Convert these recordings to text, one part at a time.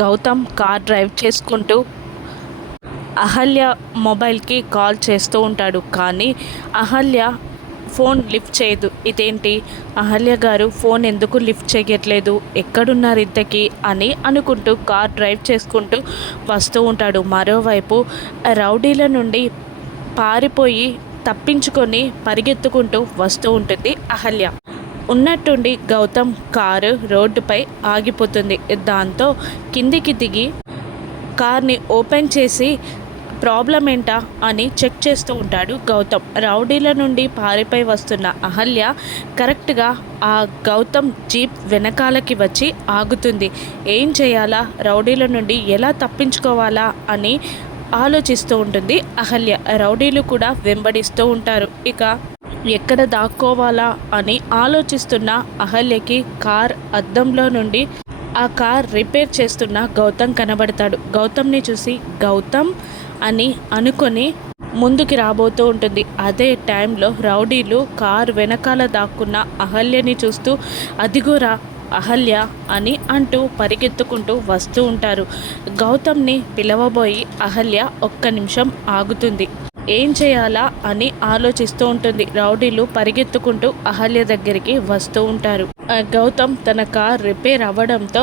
Gautam car drive చేసుకుంటూ అహల్య మొబైల్కి call చేస్తూ ఉంటాడు. కానీ అహల్య ఫోన్ లిఫ్ట్ చేయదు. ఇదేంటి, అహల్య గారు ఫోన్ ఎందుకు లిఫ్ట్ చేయట్లేదు, ఎక్కడున్నారు ఇంతకీ అని అనుకుంటూ కార్ డ్రైవ్ చేసుకుంటూ వస్తూ ఉంటాడు. మరోవైపు రౌడీల నుండి పారిపోయి తప్పించుకొని పరిగెత్తుకుంటూ వస్తూ ఉంటుంది అహల్య. ఉన్నట్టుండి గౌతమ్ కారు రోడ్డుపై ఆగిపోతుంది. దాంతో కిందికి దిగి కార్ని ఓపెన్ చేసి ప్రాబ్లం ఏంటా అని చెక్ చేస్తూ ఉంటాడు గౌతమ్. రౌడీల నుండి పారిపోయి వస్తున్న అహల్య కరెక్ట్గా ఆ గౌతమ్ జీప్ వెనకాలకి వచ్చి ఆగుతుంది. ఏం చేయాలా, రౌడీల నుండి ఎలా తప్పించుకోవాలా అని ఆలోచిస్తూ ఉంటుంది అహల్య. రౌడీలు కూడా వెంబడిస్తూ ఉంటారు. ఇక ఎక్కడ దాక్కోవాలా అని ఆలోచిస్తున్న అహల్యకి కార్ అద్దంలో నుండి ఆ కార్ రిపేర్ చేస్తున్న గౌతమ్ కనబడతాడు. గౌతమ్ని చూసి గౌతమ్ అని అనుకొని ముందుకి రాబోతూ ఉంటుంది. అదే టైంలో రౌడీలు కార్ వెనకాల దాక్కున్న అహల్యని చూస్తూ అదిగోరా అహల్య అని అంటూ పరిగెత్తుకుంటూ వస్తూ ఉంటారు. గౌతమ్ని పిలవబోయి అహల్య ఒక్క నిమిషం ఆగుతుంది. ఏం చేయాలా అని ఆలోచిస్తూ ఉంటుంది. రౌడీలు పరిగెత్తుకుంటూ అహల్య దగ్గరికి వస్తూ ఉంటారు. గౌతమ్ తన కార్ రిపేర్ అవ్వడంతో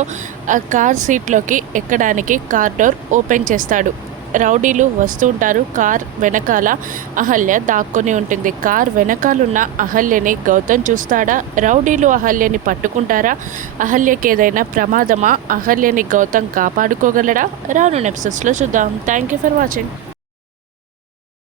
ఆ కార్ సీట్లోకి ఎక్కడానికి కార్ డోర్ ఓపెన్ చేస్తాడు. రౌడీలు వస్తూ ఉంటారు. కార్ వెనకాల అహల్య దాక్కుని ఉంటుంది. కార్ వెనకాలన్న అహల్యని గౌతమ్ చూస్తాడా, రౌడీలు అహల్యని పట్టుకుంటారా, అహల్యకి ఏదైనా ప్రమాదమా, అహల్యని గౌతమ్ కాపాడుకోగలడా? రాను ఎపిసోడ్స్లో చూద్దాం. Thank you for watching.